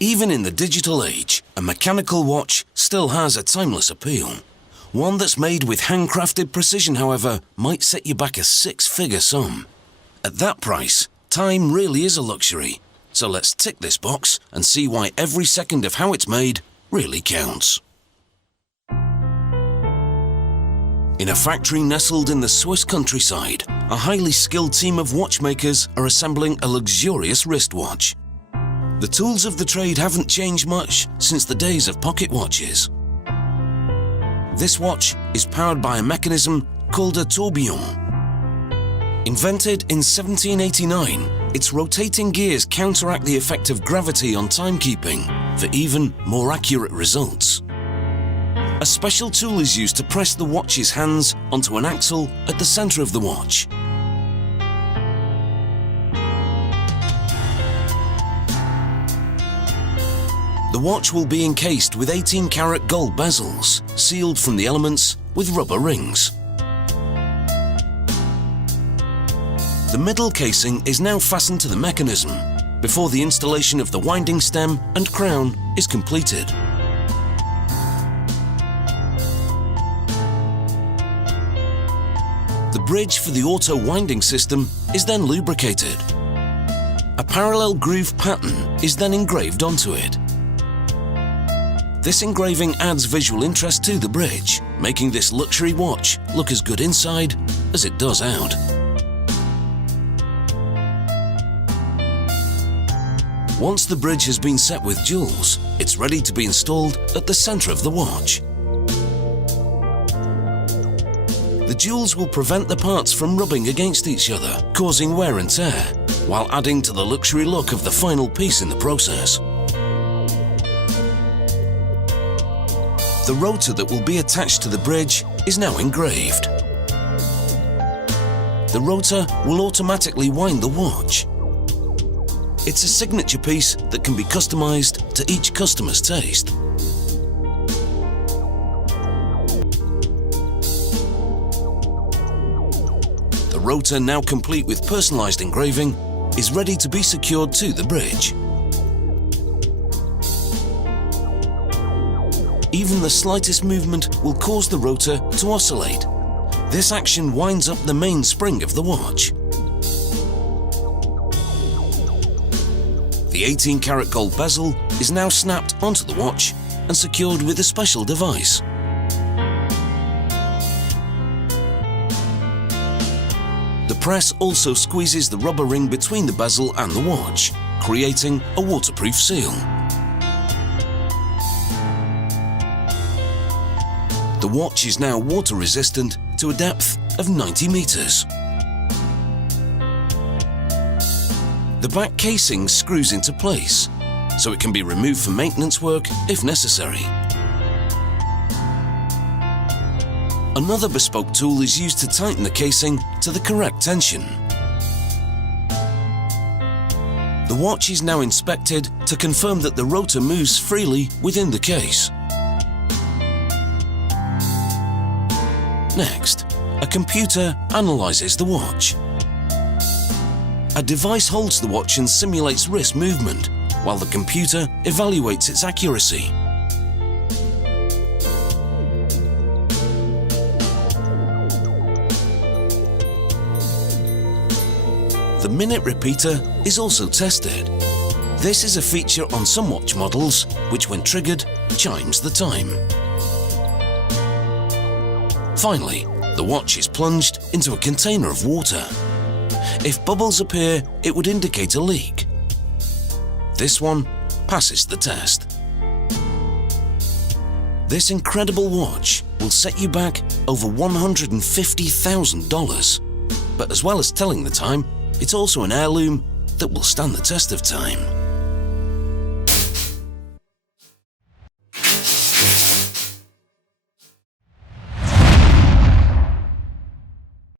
Even in the digital age, a mechanical watch still has a timeless appeal. One that's made with handcrafted precision, however, might set you back a six-figure sum. At that price, time really is a luxury. So let's tick this box and see why every second of how it's made really counts. In a factory nestled in the Swiss countryside, a highly skilled team of watchmakers are assembling a luxurious wristwatch. The tools of the trade haven't changed much since the days of pocket watches. This watch is powered by a mechanism called a tourbillon. Invented in 1789, its rotating gears counteract the effect of gravity on timekeeping for even more accurate results. A special tool is used to press the watch's hands onto an axle at the center of the watch. The watch will be encased with 18-karat gold bezels, sealed from the elements with rubber rings. The middle casing is now fastened to the mechanism before the installation of the winding stem and crown is completed. The bridge for the auto winding system is then lubricated. A parallel groove pattern is then engraved onto it. This engraving adds visual interest to the bridge, making this luxury watch look as good inside as it does out. Once the bridge has been set with jewels, it's ready to be installed at the center of the watch. The jewels will prevent the parts from rubbing against each other, causing wear and tear, while adding to the luxury look of the final piece in the process. The rotor that will be attached to the bridge is now engraved. The rotor will automatically wind the watch. It's a signature piece that can be customized to each customer's taste. The rotor, now complete with personalized engraving, is ready to be secured to the bridge. Even the slightest movement will cause the rotor to oscillate. This action winds up the main spring of the watch. The 18-karat gold bezel is now snapped onto the watch and secured with a special device. The press also squeezes the rubber ring between the bezel and the watch, creating a waterproof seal. The watch is now water resistant to a depth of 90 meters. The back casing screws into place, so it can be removed for maintenance work if necessary. Another bespoke tool is used to tighten the casing to the correct tension. The watch is now inspected to confirm that the rotor moves freely within the case. Next, a computer analyzes the watch. A device holds the watch and simulates wrist movement, while the computer evaluates its accuracy. The minute repeater is also tested. This is a feature on some watch models, which when triggered, chimes the time. Finally, the watch is plunged into a container of water. If bubbles appear, it would indicate a leak. This one passes the test. This incredible watch will set you back over $150,000. But as well as telling the time, it's also an heirloom that will stand the test of time.